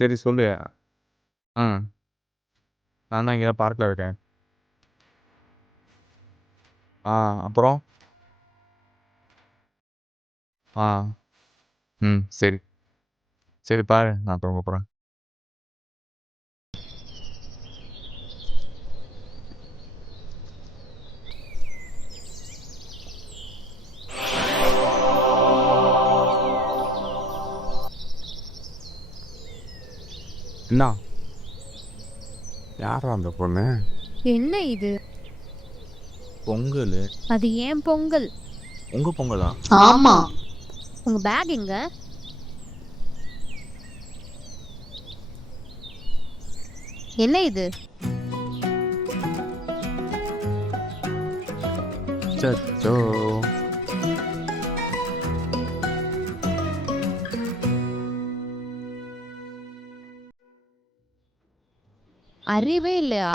சரி சொல்லு. ஆ. நான் தான் இங்க பார்க்ல இருக்கேன். ஆ அப்புறம்? ஆ. ம். சரி. சரி பாரு. நான் அப்புறம் கூப்புடுறேன். என்னா? யார்ரா அந்த பொண்ணு? என்ன இது? பொங்கலு. அது ஏன் பொங்கல். உங்க பொங்கலா? ஆமா. உங்க பேக் எங்க? என்ன இது? அச்சச்சோ! அறிவே இல்லையா?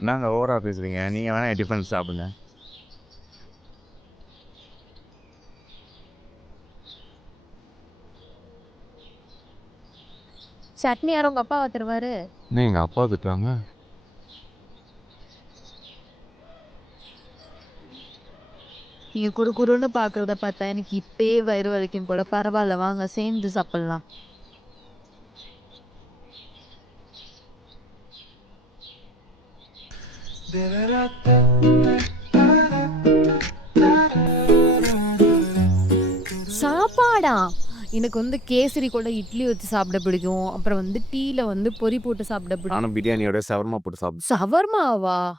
என்னங்க ஓவரா பேசுறீங்க? நீங்க வேணா என் டிஃபன் சாப்பிடுங்க. சட்னி யாரு உங்க அப்பாவா தருவாரு? என்ன எங்க அப்பா திட்டுறாங்க? நீங்க குறுகுறுன்னு பார்க்கறத பார்த்தா எனக்கு இப்பயே வயிறு வலிக்கும் போல. பரவால்ல வாங்க சேர்ந்து சாப்பிடலாம். சாப்பாடா? எனக்கு வந்து கேசரி கூட இட்லி வச்சு சாப்பிட பிடிக்கும். அப்புறம் வந்து டீல வந்து பொரி போட்டு சாப்பிட பிடிக்கும். நானும் பிரியாணியோட ஷவர்மா போட்டு சாப்பிடுவேன். ஷவர்மாவா?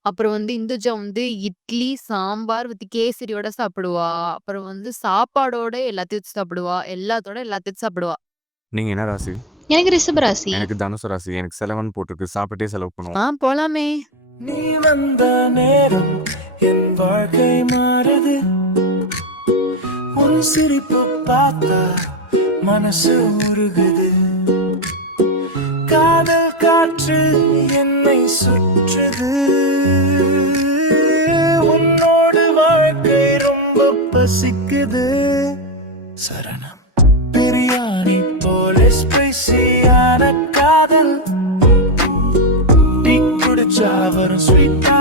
அப்புறம் வந்து இந்துஜா வந்து இட்லி, சாம்பார் வித் கேசரியோட சாப்பிடுவா. அப்புறம் வந்து சாப்பாடோட எல்லாத்தையும் வச்சு சாப்பிடுவா. எல்லாத்தோட எல்லாத்தையும் சாப்பிடுவா. நீங்க என்ன ராசி? எனக்கு ரிஷபராசி. எனக்கு தனுசு ராசி. எனக்கு செலவன் போட்டிருக்கு. சாப்பிட்டே செலவு ஆ பண்ணுவோம். போலாமே. நீ வந்த நேரம் என் வாழ்க்கை மாறுது. உன் சிரிப்பு பார்த்தா மனசு உருகுது. காதல் காற்று என்னை சுற்றுது. but I'm sweet.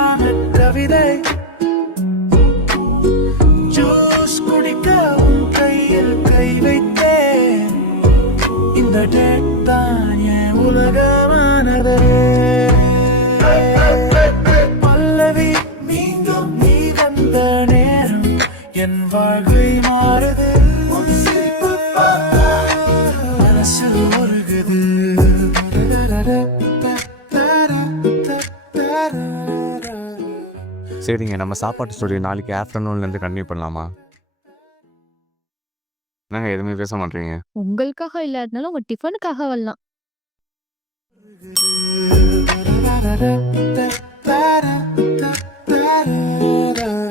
சரிங்க. நம்ம சாப்பாட்டு ஸ்டோரி நாளைக்கு ஆஃப்டர்நூன்ல இருந்து கன்டினியூ பண்ணலாமா? என்னங்க எதுவுமே பேச மாட்றீங்க? உங்களுக்காக இல்லாட்டினாலும் உங்க டிஃபனுக்காக வரலாம். Da da da da da da da